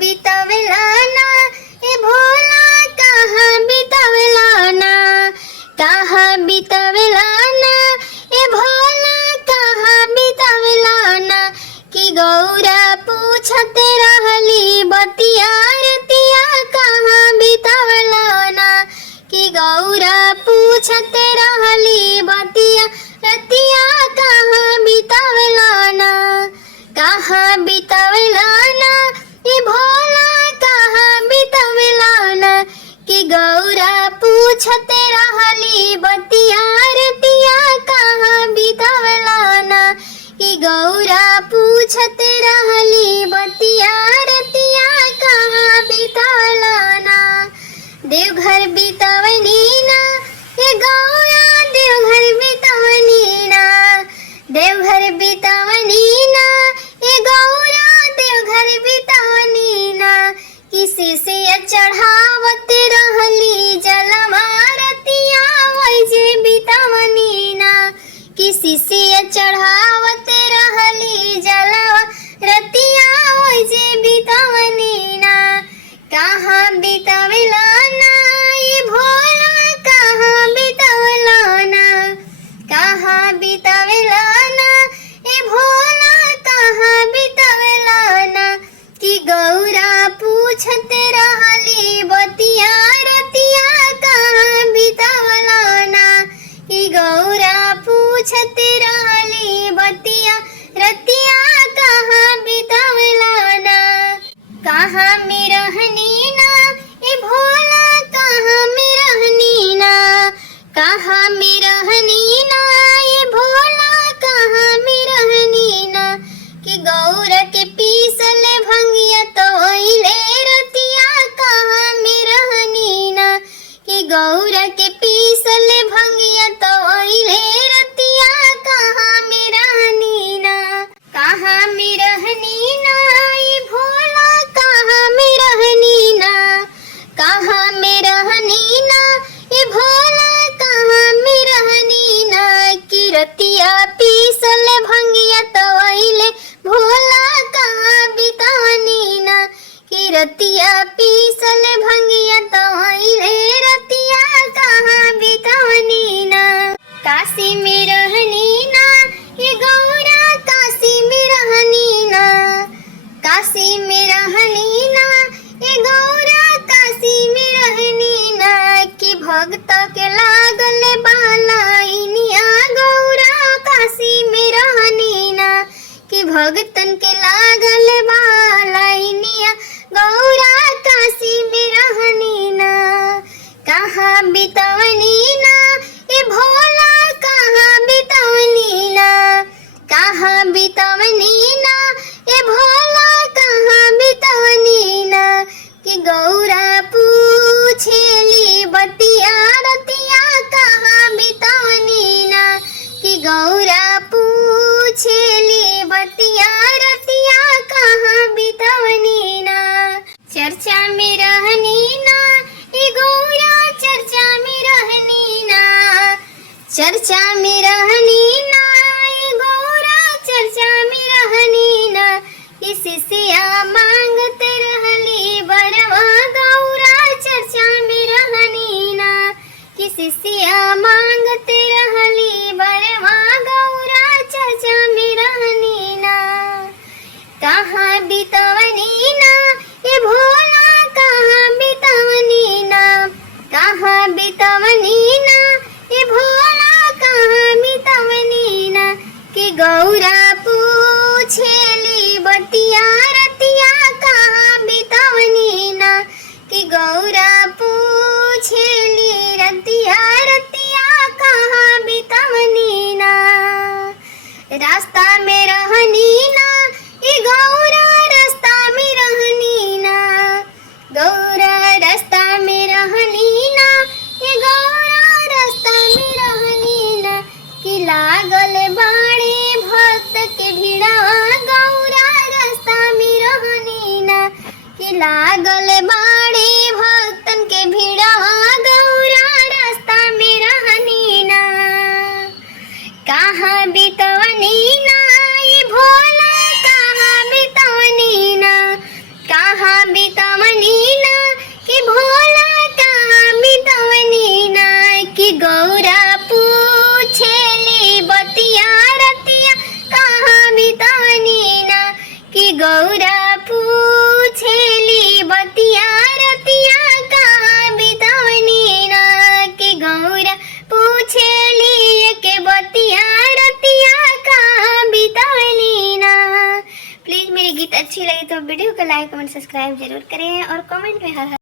बितवला ना ए भोला कहाँ बितवला ना, कहाँ बितवला ना ए भोला कहाँ बितवला ना। कि गौरा पूछते रहली बतिया रतिया कहाँ बितवला ना, कि गौरा पूछते रहली बतिया रतिया कहाँ बितवला ना, कहाँ बितवला ना ए भोला कहाँ बितवला ना। कि गौरा पूछते रहली बतिया रतिया कहाँ बितवला ना, कि गौरा पूछते रहली बतिया रतिया कहाँ बितवला ना। देवघर बितवनी ना ये गौरा देवघर बितवनी ना, देवघर बितवनी ना ये गौरा देवघर बितवनी ना। किसी से चढ़ावत रहली जलवा रतिया वैजे बितवनी ना, किसी से चढ़ावत रहली जलवा रतिया वैजे बितवनी ना। कहाँ बितवला ना ये भोला कहाँ बितवला ना, कहाँ बितवला ना ए भोला कहाँ बितवला ना। कि गौरा पूछते रहली बतिया रतिया कहाँ बितवला ना, कि गौरा पूछते रहली बतिया रतिया कहाँ बितवला ना। कहाँ में रहनी ना ए भोला कहाँ में रहनी ना, कहाँ में रहनी ना ए भोला कहाँ में रहनी ना। कि गौरा के पीसल भंगिया तो ओइले रतिया कहाँ में रहनी ना, कि गौरा के पीसल भंगिया तो ओइले रतिया कहाँ में रहनी ना। कहाँ में रहनी ना ये भोला कहाँ में रहनी ना, कहाँ में रहनी ना ये भोला कहाँ में रहनी ना। कि रतिया पीसल भंगिया तो ओइले भोला कहाँ बितवनी ना, कि रतिया पीसल भंगिया तो ओइले रतिया कहाँ बितवनी ना। काशी में रहनी ना ये गौरा काशी में रहनी ना, काशी में रहनी ना ये गौरा काशी में रहनी ना। कि भक्त के लागल बालाइनिया गौरा काशी में रहनी ना, कि भगतन के लागल बालाइनिया गौरा काशी में रहनी ना। कहाँ बितवनी ना ए भोला कहाँ बितवनी ना, कहाँ बितवनी ना ए भोला कहाँ बितवनी ना। कि गौरा पूछेली बतिया रतिया कहाँ बितवनी ना, कि गौरा पूछेली बतिया रतिया कहाँ बितवनी ना। चर्चा में रहनी ना ए गौरा चर्चा में रहनी ना, चर्चा में रहनी ना ए गौरा चर्चा में रहनी ना। किसी से मांगते रहली बरवा गौरा चर्चा में रहनी ना, किसी से मांगते रहली बरवा गौरा चर्चा में रहनी ना। कहाँ बितवनी ना ये भोला कहाँ बितवनी ना, कहाँ बितवनी ना ये भोला कहाँ बितवनी ना। कि गौरा पूछेली बतिया रतिया कहाँ बितवनी ना, कि गौरा पूछेली रतिया रतिया कहाँ बितवनी ना। रास्ता में रहनी ना ये गौरा रास्ता में रहनी ना, गौरा रास्ता में रहनी ना ये गौरा रास्ता में रहनी ना। कि लागल बाड़े भक्त के भिड़वा गौरा रास्ता में रहनी ना, कि लागल बाड़े भक्तन के भिड़वा गौरा रास्ता में रहनी ना। कहाँ बितवनी ना ये भोला कहाँ बितवनी ना, कहाँ लाइक कमेंट सब्सक्राइब जरूर करें और कमेंट में हर